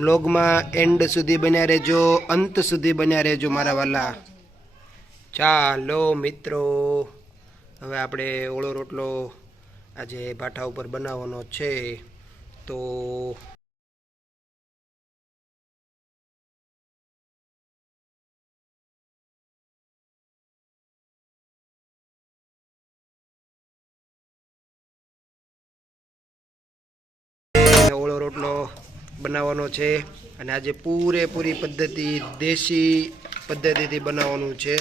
વ્લોગમાં એન્ડ સુધી બન્યા રહેજો, અંત સુધી બન્યા રહેજો મારા વાલા. ચાલો મિત્રો, હવે આપણે ઓળો રોટલો આજે ભાઠા ઉપર બનાવવાનો છે. તો ઓળો રોટલો બનાવવાનો છે અને આજે પૂરેપૂરી પદ્ધતિ દેશી પદ્ધતિથી બનાવવાનું છે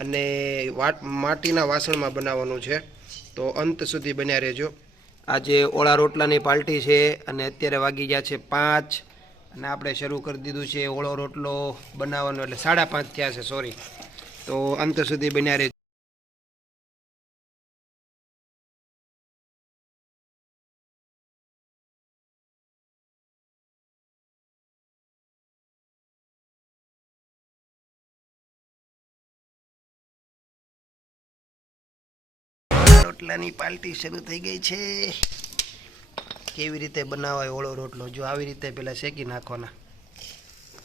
અને વાટ માટીના વાસણમાં બનાવવાનું છે. તો અંત સુધી બન્યા રહેજો. આજે ઓળા રોટલાની પાર્ટી છે અને અત્યારે વાગી ગયા છે પાંચ અને આપણે શરૂ કરી દીધું છે ઓળો રોટલો બનાવવાનો, એટલે સાડા પાંચ થયા છે સોરી તો અંત સુધી બન્યા રહેજો. રોટલાની પાર્ટી શરૂ થઈ ગઈ છે. કેવી રીતે બનાવાય ઓળો રોટલો? જો આવી રીતે પેલા શેકી નાખવાના.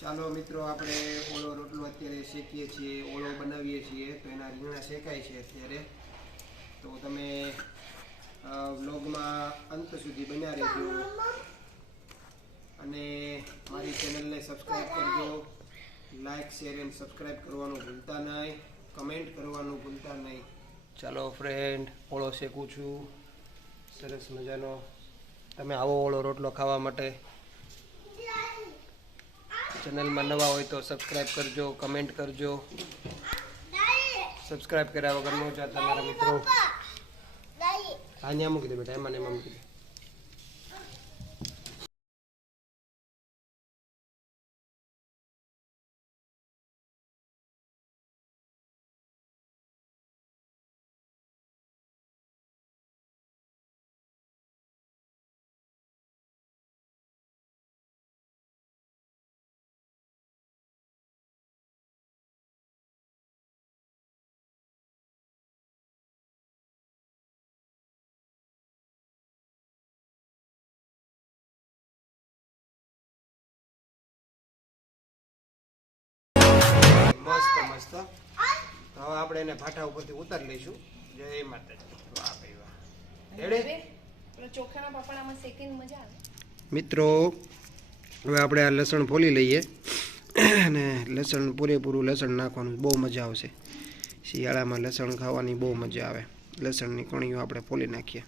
ચાલો મિત્રો, આપણે ઓળો રોટલો અત્યારે શેકીએ છીએ, ઓળો બનાવીએ છીએ, તો એના રીંગણા શેકાય છે અત્યારે. તો તમે વ્લોગમાં અંત સુધી બન્યા રહેજો. અને મારી ચેનલને સબસ્ક્રાઈબ કરજો. લાઈક, શેર, એન્ડ સબસ્ક્રાઈબ કરવાનું ભૂલતા નહીં. કમેન્ટ કરવાનું ભૂલતા નહીં. ચાલો ફ્રેન્ડ ઓળો શેકું છું. સરસ મજાનો. તમે આવો ઓળો રોટલો ખાવા માટે. ચેનલમાં નવા હોય તો સબસ્ક્રાઈબ કરજો કમેન્ટ કરજો. સબસ્ક્રાઈબ કર્યા વગર ન જાતા મારા મિત્રો. ત્યાં મૂકી દે બેટા, એમાં ને એમાં મૂકી દે. મસ્ત તો હવે આપણે એને ભાઠા ઉપરથી ઉતારી લઈશું. જય માતાજી. વાહ ભાઈ વાહ. રેડી ચોખાના પાપડામાં શેકીને મજા આવે. મિત્રો હવે આપણે આ લસણ ફોલી લઈએ. અને લસણ પૂરેપૂરું લસણ નાખવાનું બહુ મજા આવશે. શિયાળામાં લસણ ખાવાની બહુ મજા આવે. લસણની કણીઓ આપણે ફોલી નાખીએ.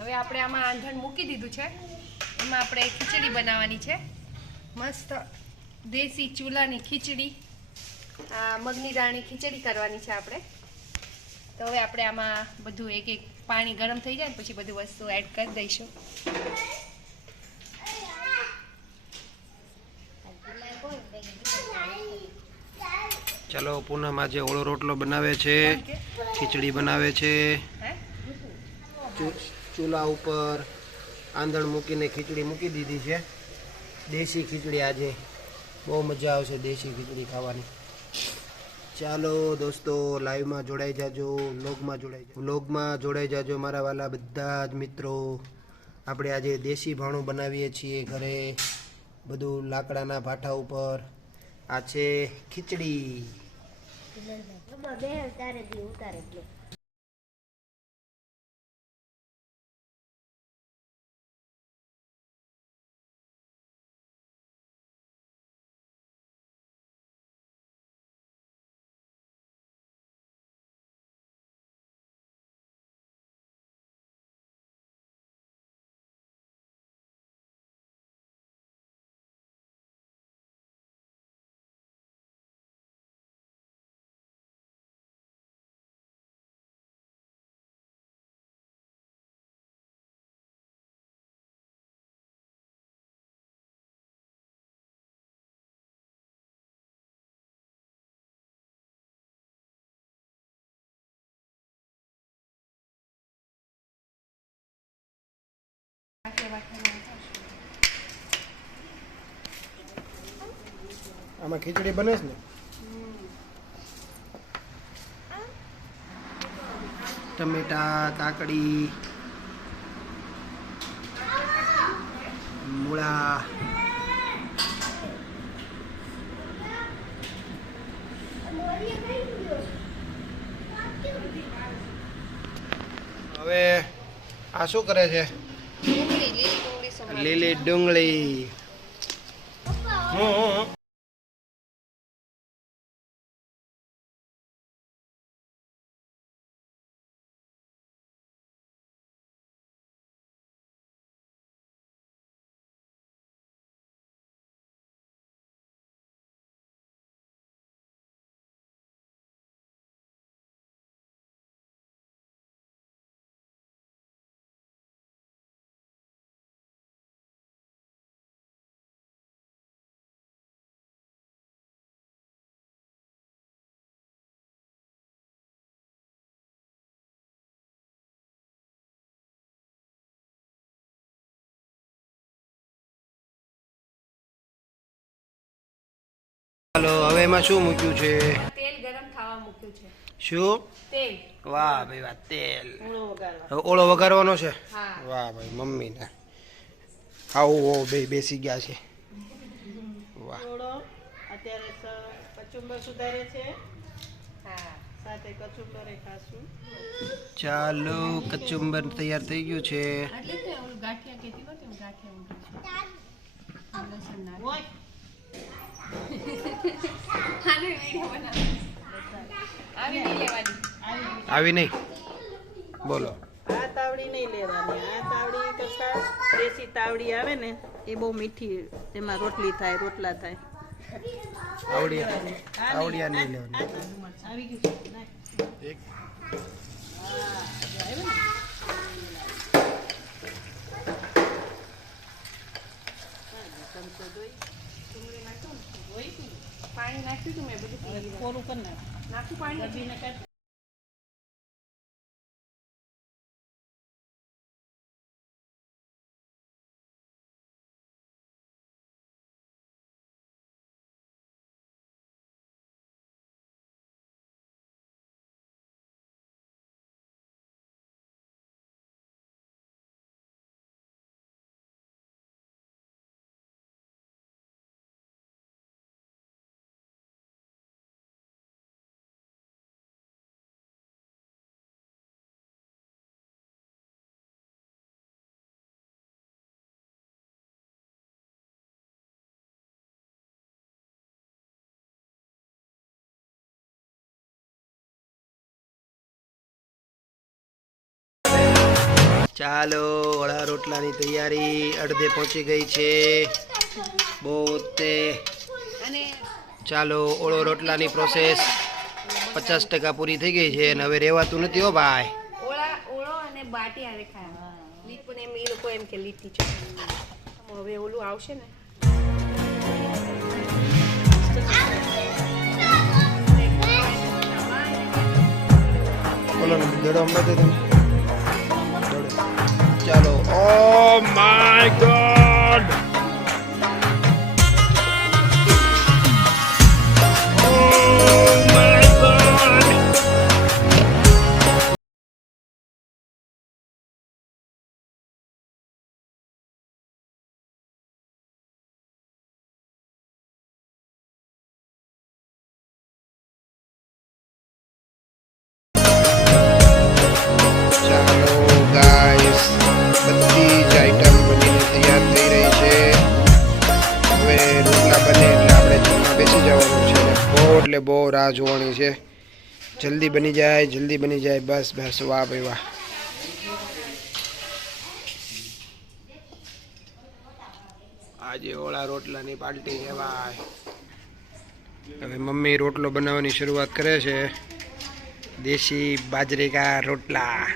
હવે આપણે આમાં આંધણ મૂકી દીધું છે. એમાં આપણે ખીચડી બનાવવાની છે. મસ્ત દેશી ચૂલાની ખીચડી. આ મગની દાળની ખીચડી કરવાની છે આપણે. તો હવે આપણે આમાં બધું એક એક પાણી ગરમ થઈ જાય ને પછી બધું વસ્તુ એડ કરી દઈશું. ચાલો પૂનમ આજે ઓળો રોટલો બનાવે છે ખીચડી બનાવે છે. ચૂલા ઉપર આંધણ મૂકીને ખીચડી મૂકી દીધી છે. દેશી ખીચડી આજે. બહુ મજા આવશે દેશી ખીચડી ખાવાની. ચાલો દોસ્તો લાઈવમાં જોડાઈ જાજો વ્લોગમાં જોડાઈ જાજો. વ્લોગમાં જોડાઈ જાજો મારા વાલા બધા જ મિત્રો. આપણે આજે દેશી ભાણું બનાવીએ છીએ ઘરે. બધું લાકડાના ભાઠા ઉપર. આ છે ખીચડી. ઉતારે ઉતારે આમાં ખીચડી બને છે ને? ટમેટા કાકડી મૂળા. હવે આ શું કરે છે? લીલી ડુંગળી સમારી લીલી ડુંગળી. હું. ચાલો હવે એમાં શું મૂક્યું છે? તેલ ગરમ થવા મૂક્યું છે. શું? તેલ. વાહ ભાઈ વાહ તેલ. હવે ઓળો વઘારવાનો છે? વાહ ભાઈ મમ્મીને. આવું ઓ બે બેસી ગયા છે. વાહ. અત્યારે સ- કચુંબર સુધારે છે. હા. સાથે કચુંબરે ખાશું. ચાલો કચુંબર તૈયાર થઈ ગયું છે. એટલે તો ઓલું ગાંઠિયા હું ગાંઠિયા આનો વીડિયો બનાવો. આવી નહીં લેવાની. આવી આવી નહીં. બોલો. આ તાવડી નહીં લેવાની. આ તાવડી કરતા દેશી તાવડી આવે ને એ બહુ મીઠી એમાં રોટલી થાય રોટલા થાય. આવડિયા. આવડિયા નહીં લેવાની. આવી ગયું. એક. હા, આવ્યું ને? હા, ચમચો પાણી નાખ્યું હતું મેં બધું પી હવે લીધું. કોરું કર નાખ. નાખું પાણી ચાલો વડા રોટલાની તૈયારી અડધે પહોંચી ગઈ છે. બહુ તે ચાલો ઓળો રોટલાની પ્રોસેસ પચાસ ટકા પૂરી થઈ ગઈ છે અને હવે રહેવાતું નથી હો ભાઈ. ઓળા ઓળો અને બાટી આવે ખાવા. લીપને એમ એ લોકો એમ કે લીટી હવે ઓલું આવશે ને. બોલો ને દડો અંબાતે તમે. ચાલો ઓ માય એટલે બહુ રાહ જોવાની છે. જલ્દી બની જાય, જલ્દી બની જાય, બસ બસ, વાહ ભાઈ, વાહ. આજે ઓળા રોટલાની પાલટી ભાઈ. હવે મમ્મી રોટલો બનાવવાની શરૂઆત કરે છે. દેશી બાજરીકા રોટલા.